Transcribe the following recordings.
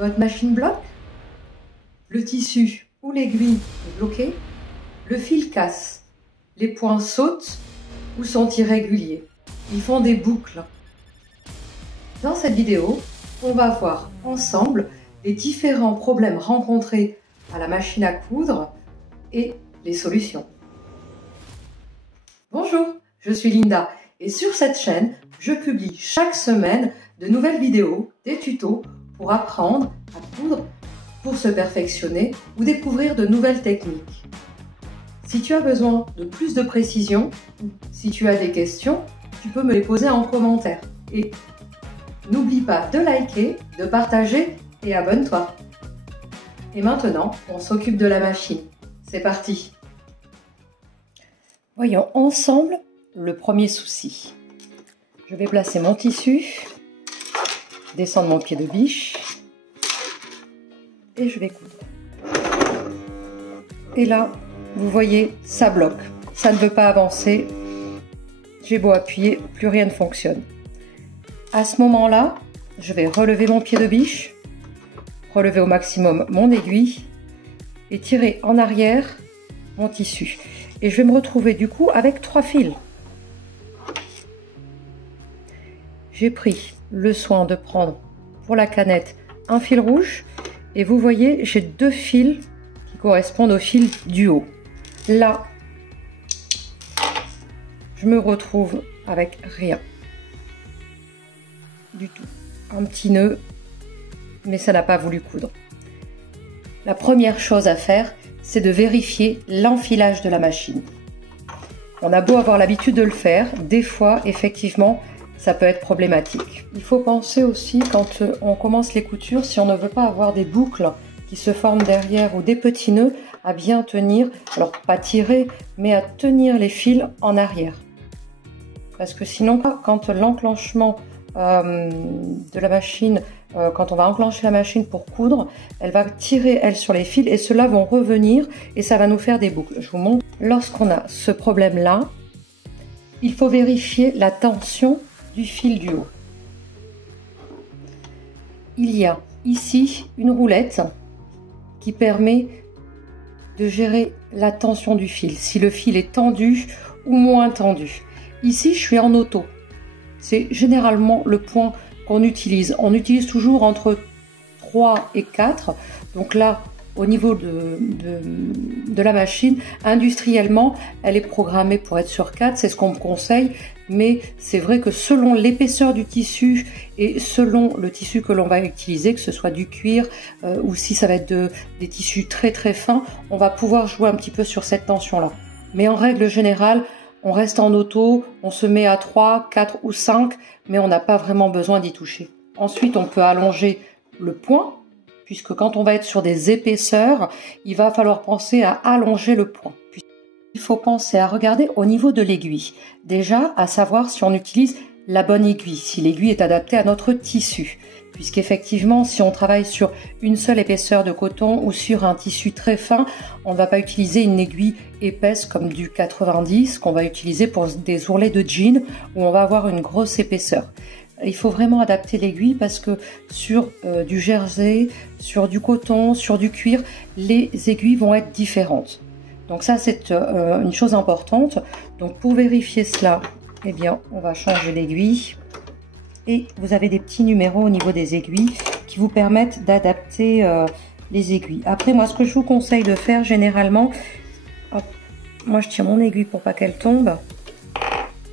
Votre machine bloque? Le tissu ou l'aiguille est bloqué? Le fil casse? Les points sautent ou sont irréguliers? Ils font des boucles. Dans cette vidéo, on va voir ensemble les différents problèmes rencontrés à la machine à coudre et les solutions. Bonjour, je suis Linda et sur cette chaîne, je publie chaque semaine de nouvelles vidéos, des tutos pour apprendre à coudre, pour se perfectionner ou découvrir de nouvelles techniques. Si tu as besoin de plus de précision, ou si tu as des questions, tu peux me les poser en commentaire. Et n'oublie pas de liker, de partager et abonne-toi. Et maintenant, on s'occupe de la machine. C'est parti! Voyons ensemble le premier souci. Je vais placer mon tissu, descendre mon pied de biche et je vais coudre. Et là, vous voyez, ça bloque. Ça ne veut pas avancer. J'ai beau appuyer, plus rien ne fonctionne. À ce moment-là, je vais relever mon pied de biche, relever au maximum mon aiguille et tirer en arrière mon tissu. Et je vais me retrouver du coup avec 3 fils. J'ai pris le soin de prendre pour la canette un fil rouge et vous voyez, j'ai 2 fils qui correspondent au fil du haut. Là, je me retrouve avec rien du tout. Un petit nœud, mais ça n'a pas voulu coudre. La première chose à faire, c'est de vérifier l'enfilage de la machine. On a beau avoir l'habitude de le faire, des fois, effectivement, ça peut être problématique. Il faut penser aussi, quand on commence les coutures, si on ne veut pas avoir des boucles qui se forment derrière ou des petits nœuds, à bien tenir, alors pas tirer, mais à tenir les fils en arrière. Parce que sinon, quand l'enclenchement de la machine, quand on va enclencher la machine pour coudre, elle va tirer elle sur les fils et ceux-là vont revenir et ça va nous faire des boucles. Je vous montre. Lorsqu'on a ce problème-là, il faut vérifier la tension du fil du haut. Il y a ici une roulette qui permet de gérer la tension du fil, si le fil est tendu ou moins tendu. Ici, je suis en auto. C'est généralement le point qu'on utilise. On utilise toujours entre 3 et 4. Donc là, au niveau de la machine, industriellement, elle est programmée pour être sur 4. C'est ce qu'on me conseille. Mais c'est vrai que selon l'épaisseur du tissu et selon le tissu que l'on va utiliser, que ce soit du cuir ou si ça va être des tissus très très fins, on va pouvoir jouer un petit peu sur cette tension-là. Mais en règle générale, on reste en auto, on se met à 3, 4 ou 5, mais on n'a pas vraiment besoin d'y toucher. Ensuite, on peut allonger le point, puisque quand on va être sur des épaisseurs, il va falloir penser à allonger le point. Il faut penser à regarder au niveau de l'aiguille. Déjà, à savoir si on utilise la bonne aiguille, si l'aiguille est adaptée à notre tissu. Puisqu'effectivement, si on travaille sur une seule épaisseur de coton ou sur un tissu très fin, on ne va pas utiliser une aiguille épaisse comme du 90 qu'on va utiliser pour des ourlets de jean où on va avoir une grosse épaisseur. Il faut vraiment adapter l'aiguille parce que sur du jersey, sur du coton, sur du cuir, les aiguilles vont être différentes. Donc ça, c'est une chose importante. Donc pour vérifier cela, eh bien, on va changer d'aiguille. Et vous avez des petits numéros au niveau des aiguilles qui vous permettent d'adapter les aiguilles. Après, moi, ce que je vous conseille de faire généralement, hop, moi je tire mon aiguille pour pas qu'elle tombe.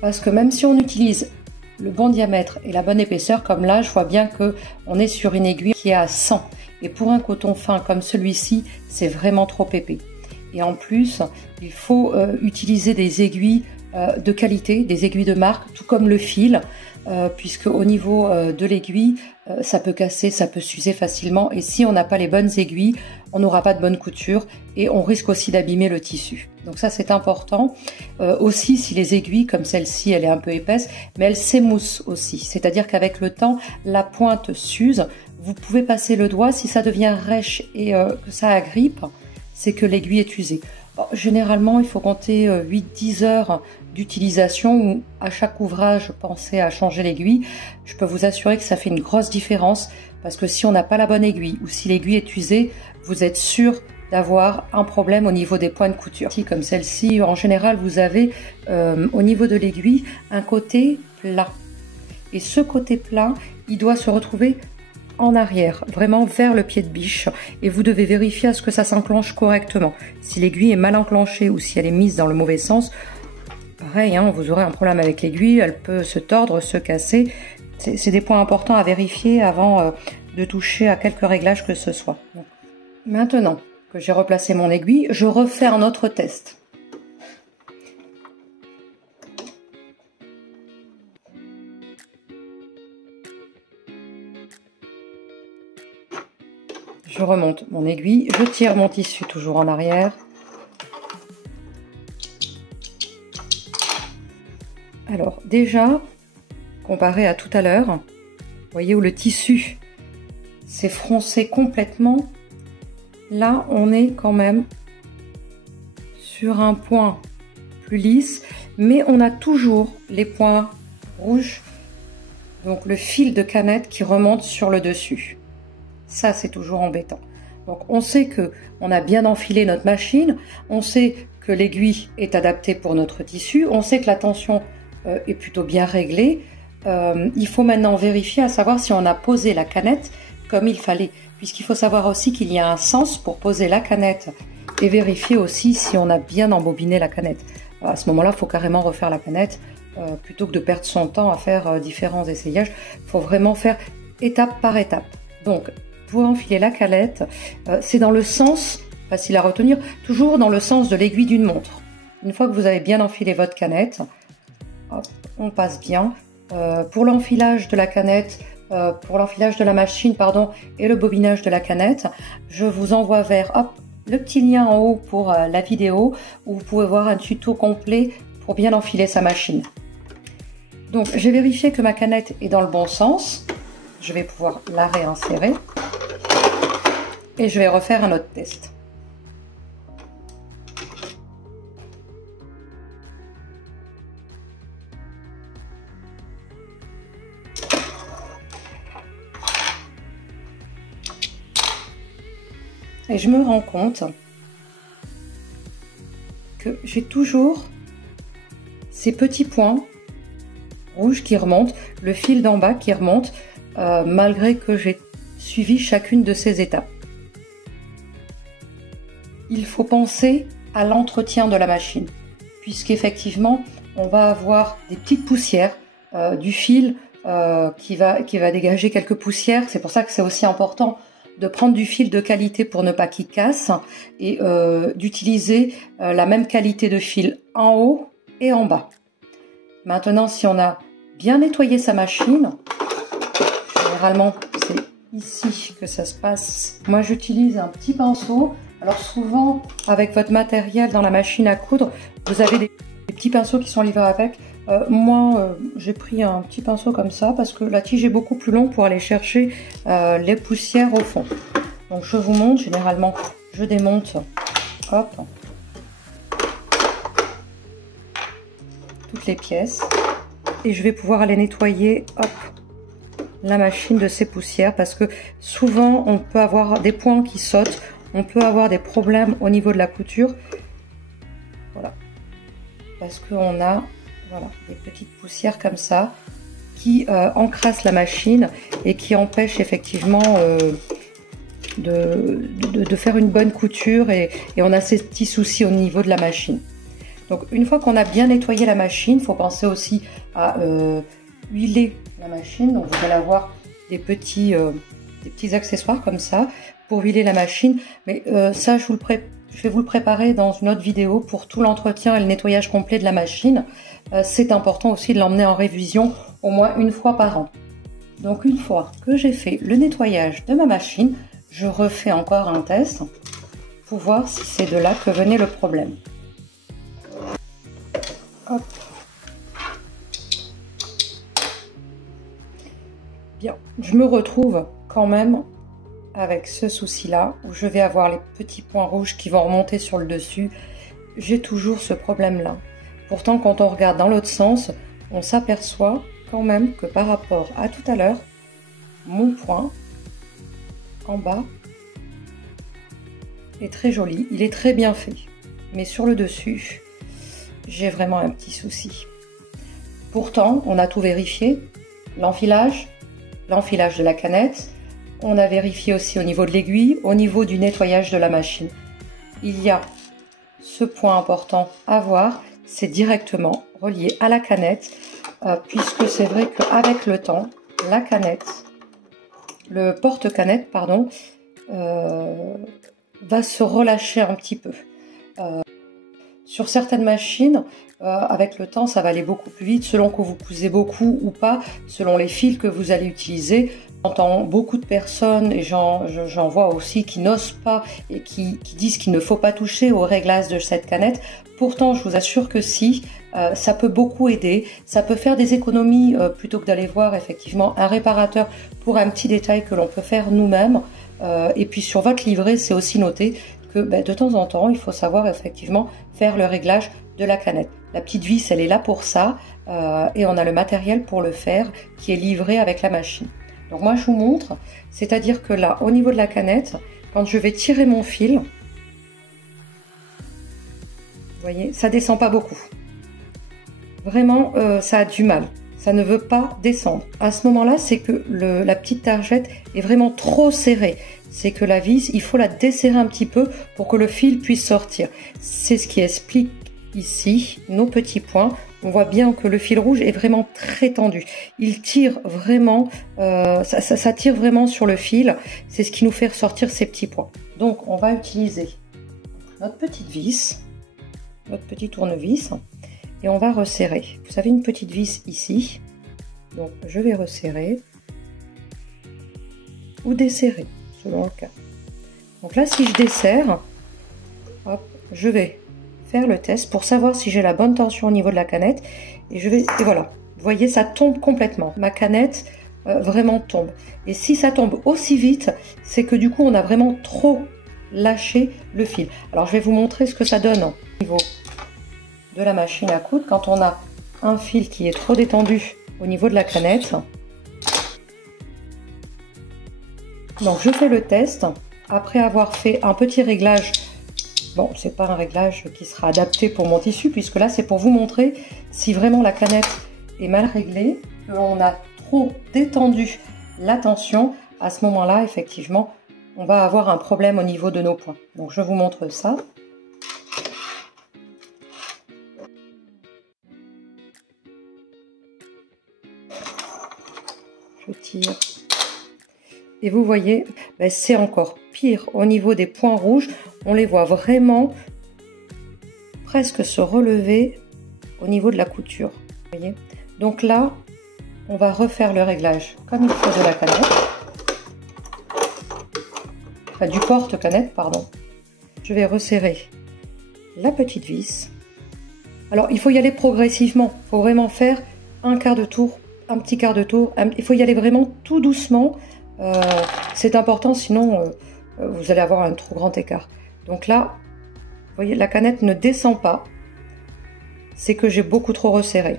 Parce que même si on utilise le bon diamètre et la bonne épaisseur, comme là, je vois bien qu'on est sur une aiguille qui est à 100. Et pour un coton fin comme celui-ci, c'est vraiment trop épais. Et en plus, il faut utiliser des aiguilles de qualité, des aiguilles de marque, tout comme le fil, puisque au niveau de l'aiguille, ça peut casser, ça peut s'user facilement. Et si on n'a pas les bonnes aiguilles, on n'aura pas de bonne couture et on risque aussi d'abîmer le tissu. Donc ça, c'est important. Aussi, si les aiguilles, comme celle-ci, elle est un peu épaisse, mais elle s'émousse aussi. C'est-à-dire qu'avec le temps, la pointe s'use. Vous pouvez passer le doigt. Si ça devient rêche et que ça agrippe, c'est que l'aiguille est usée. Bon, généralement, il faut compter 8-10 heures d'utilisation où à chaque ouvrage, pensez à changer l'aiguille. Je peux vous assurer que ça fait une grosse différence parce que si on n'a pas la bonne aiguille ou si l'aiguille est usée, vous êtes sûr d'avoir un problème au niveau des points de couture. Comme celle-ci, en général, vous avez au niveau de l'aiguille un côté plat. Et ce côté plat, il doit se retrouver en arrière, vraiment vers le pied de biche. Et vous devez vérifier à ce que ça s'enclenche correctement. Si l'aiguille est mal enclenchée ou si elle est mise dans le mauvais sens, pareil, hein, vous aurez un problème avec l'aiguille, elle peut se tordre, se casser. C'est des points importants à vérifier avant de toucher à quelques réglages que ce soit. Donc, maintenant que j'ai replacé mon aiguille, je refais un autre test. Je remonte mon aiguille, je tire mon tissu toujours en arrière. Alors déjà, comparé à tout à l'heure, vous voyez où le tissu s'est froncé complètement. Là, on est quand même sur un point plus lisse, mais on a toujours les points rouges, donc le fil de canette qui remonte sur le dessus. Ça, c'est toujours embêtant. Donc, on sait que on a bien enfilé notre machine, on sait que l'aiguille est adaptée pour notre tissu, on sait que la tension est plutôt bien réglée. Il faut maintenant vérifier à savoir si on a posé la canette comme il fallait, puisqu'il faut savoir aussi qu'il y a un sens pour poser la canette et vérifier aussi si on a bien embobiné la canette. Alors, à ce moment-là, il faut carrément refaire la canette plutôt que de perdre son temps à faire différents essayages. Il faut vraiment faire étape par étape. Donc, pour enfiler la canette, c'est dans le sens, facile à retenir, toujours dans le sens de l'aiguille d'une montre. Une fois que vous avez bien enfilé votre canette, hop, on passe bien. Pour l'enfilage de la canette, pour l'enfilage de la machine, pardon, et le bobinage de la canette, je vous envoie vers le petit lien en haut pour la vidéo où vous pouvez voir un tuto complet pour bien enfiler sa machine. Donc, j'ai vérifié que ma canette est dans le bon sens. Je vais pouvoir la réinsérer et je vais refaire un autre test. Et je me rends compte que j'ai toujours ces petits points rouges qui remontent, le fil d'en bas qui remonte, malgré que j'ai suivi chacune de ces étapes. Il faut penser à l'entretien de la machine, puisqu'effectivement, on va avoir des petites poussières, du fil qui va dégager quelques poussières. C'est pour ça que c'est aussi important de prendre du fil de qualité pour ne pas qu'il casse et d'utiliser la même qualité de fil en haut et en bas. Maintenant, si on a bien nettoyé sa machine, généralement c'est ici que ça se passe. Moi, j'utilise un petit pinceau. Alors souvent, avec votre matériel dans la machine à coudre, vous avez des petits pinceaux qui sont livrés avec. Moi, j'ai pris un petit pinceau comme ça parce que la tige est beaucoup plus longue pour aller chercher les poussières au fond. Donc je vous montre, généralement, je démonte, hop, toutes les pièces et je vais pouvoir aller nettoyer, hop, la machine de ces poussières parce que souvent on peut avoir des points qui sautent, on peut avoir des problèmes au niveau de la couture, voilà, parce qu'on a voilà, des petites poussières comme ça qui encrassent la machine et qui empêchent effectivement de faire une bonne couture et on a ces petits soucis au niveau de la machine. Donc une fois qu'on a bien nettoyé la machine, il faut penser aussi à huiler la machine. Donc vous allez avoir des petits accessoires comme ça pour huiler la machine. Mais ça, je vais vous le préparer dans une autre vidéo pour tout l'entretien et le nettoyage complet de la machine. C'est important aussi de l'emmener en révision au moins une fois par an. Donc une fois que j'ai fait le nettoyage de ma machine, je refais encore un test pour voir si c'est de là que venait le problème. Hop. Bien, je me retrouve quand même avec ce souci-là, où je vais avoir les petits points rouges qui vont remonter sur le dessus. J'ai toujours ce problème-là. Pourtant, quand on regarde dans l'autre sens, on s'aperçoit quand même que par rapport à tout à l'heure, mon point en bas est très joli, il est très bien fait. Mais sur le dessus, j'ai vraiment un petit souci. Pourtant, on a tout vérifié. L'enfilage de la canette. On a vérifié aussi au niveau de l'aiguille, au niveau du nettoyage de la machine. Il y a ce point important à voir, c'est directement relié à la canette, puisque c'est vrai qu'avec le temps, la canette, le porte-canette, pardon, va se relâcher un petit peu. Sur certaines machines, avec le temps, ça va aller beaucoup plus vite, selon que vous cousez beaucoup ou pas, selon les fils que vous allez utiliser. J'entends beaucoup de personnes, et j'en vois aussi, qui n'osent pas et qui disent qu'il ne faut pas toucher au réglage de cette canette. Pourtant, je vous assure que si, ça peut beaucoup aider, ça peut faire des économies plutôt que d'aller voir effectivement un réparateur pour un petit détail que l'on peut faire nous-mêmes. Et puis sur votre livret, c'est aussi noté que de temps en temps, il faut savoir effectivement faire le réglage de la canette. La petite vis, elle est là pour ça, et on a le matériel pour le faire qui est livré avec la machine. Donc moi, je vous montre, c'est-à-dire que là, au niveau de la canette, quand je vais tirer mon fil, vous voyez, ça descend pas beaucoup. Vraiment, ça a du mal. Ça ne veut pas descendre. À ce moment-là, c'est que la petite targette est vraiment trop serrée. C'est que la vis, il faut la desserrer un petit peu pour que le fil puisse sortir. C'est ce qui explique ici nos petits points. On voit bien que le fil rouge est vraiment très tendu. Il tire vraiment, ça tire vraiment sur le fil. C'est ce qui nous fait ressortir ces petits points. Donc, on va utiliser notre petite vis, notre petit tournevis, et on va resserrer. Vous avez une petite vis ici. Donc, je vais resserrer ou desserrer, selon le cas. Donc là, si je desserre, hop, je vais faire le test pour savoir si j'ai la bonne tension au niveau de la canette. Et voilà, vous voyez, ça tombe complètement. Ma canette vraiment tombe. Et si ça tombe aussi vite, c'est que du coup, on a vraiment trop lâché le fil. Alors, je vais vous montrer ce que ça donne au niveau de la machine à coudre quand on a un fil qui est trop détendu au niveau de la canette. Donc, je fais le test après avoir fait un petit réglage. Bon, c'est pas un réglage qui sera adapté pour mon tissu, puisque là, c'est pour vous montrer si vraiment la canette est mal réglée, qu'on a trop détendu la tension. À ce moment-là, effectivement, on va avoir un problème au niveau de nos points. Donc, je vous montre ça. Je tire. Et vous voyez, c'est encore pire au niveau des points rouges. On les voit vraiment presque se relever au niveau de la couture. Vous voyez. Donc là, on va refaire le réglage comme il faut de la canette. Enfin, du porte-canette, pardon. Je vais resserrer la petite vis. Alors, il faut y aller progressivement. Il faut vraiment faire un quart de tour, un petit quart de tour. Il faut y aller vraiment tout doucement. C'est important, sinon vous allez avoir un trop grand écart. Donc là, vous voyez, la canette ne descend pas. C'est que j'ai beaucoup trop resserré.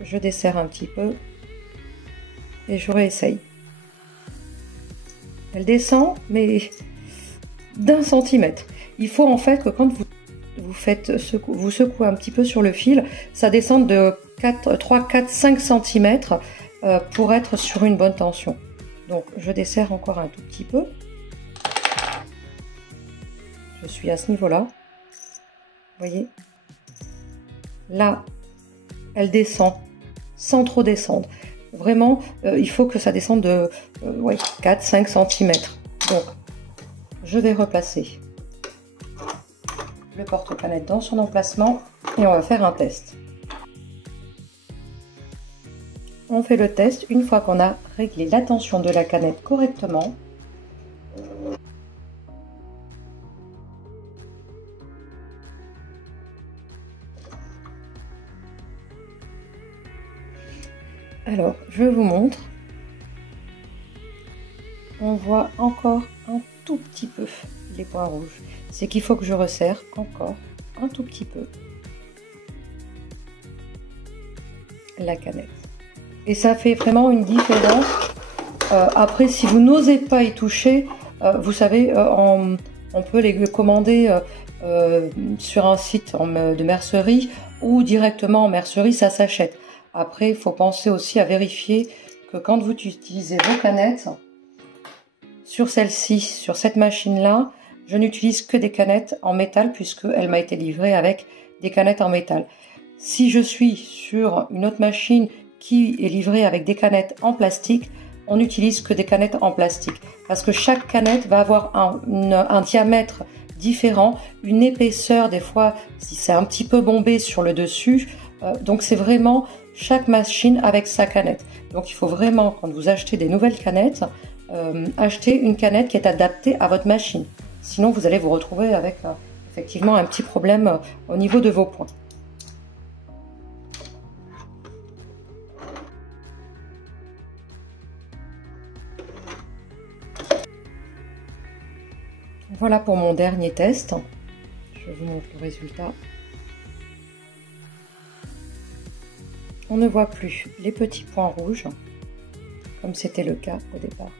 Je desserre un petit peu et je réessaye. Elle descend, mais d'1 centimètre. Il faut en fait que quand vous secouez un petit peu sur le fil, ça descende de 3, 4, 5 cm pour être sur une bonne tension. Donc, je desserre encore un tout petit peu. Je suis à ce niveau-là. Vous voyez? Là, elle descend sans trop descendre. Vraiment, il faut que ça descende de 4-5 cm. Donc, je vais replacer le porte-canette dans son emplacement et on va faire un test. On fait le test une fois qu'on a réglé la tension de la canette correctement. Alors, je vous montre. On voit encore un tout petit peu les points rouges. C'est qu'il faut que je resserre encore un tout petit peu la canette. Et ça fait vraiment une différence. Après, si vous n'osez pas y toucher, Vous savez, on peut les commander sur un site de mercerie ou directement en mercerie, ça s'achète. Après, il faut penser aussi à vérifier que quand vous utilisez vos canettes, sur celle-ci, sur cette machine-là, je n'utilise que des canettes en métal puisqu'elle m'a été livrée avec des canettes en métal. Si je suis sur une autre machine qui est livrée avec des canettes en plastique, on n'utilise que des canettes en plastique parce que chaque canette va avoir un diamètre différent, une épaisseur des fois si c'est un petit peu bombé sur le dessus. Donc c'est vraiment chaque machine avec sa canette. Donc il faut vraiment, quand vous achetez des nouvelles canettes, acheter une canette qui est adaptée à votre machine. Sinon vous allez vous retrouver avec effectivement un petit problème au niveau de vos points. Voilà pour mon dernier test. Je vous montre le résultat. On ne voit plus les petits points rouges, comme c'était le cas au départ.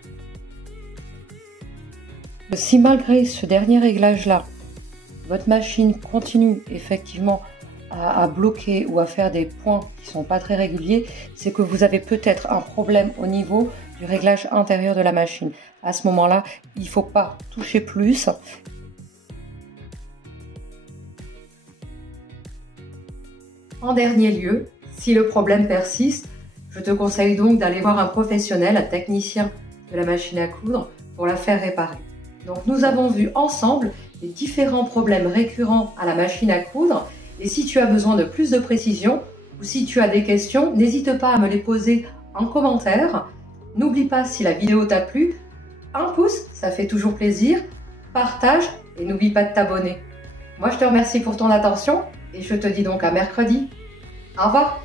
Si malgré ce dernier réglage-là, votre machine continue effectivement à bloquer ou à faire des points qui ne sont pas très réguliers, c'est que vous avez peut-être un problème au niveau du réglage intérieur de la machine. À ce moment-là, il ne faut pas toucher plus. En dernier lieu, si le problème persiste, je te conseille donc d'aller voir un professionnel, un technicien de la machine à coudre, pour la faire réparer. Donc nous avons vu ensemble les différents problèmes récurrents à la machine à coudre. Et si tu as besoin de plus de précision ou si tu as des questions, n'hésite pas à me les poser en commentaire. N'oublie pas, si la vidéo t'a plu, un pouce, ça fait toujours plaisir, partage et n'oublie pas de t'abonner. Moi je te remercie pour ton attention et je te dis donc à mercredi. Au revoir.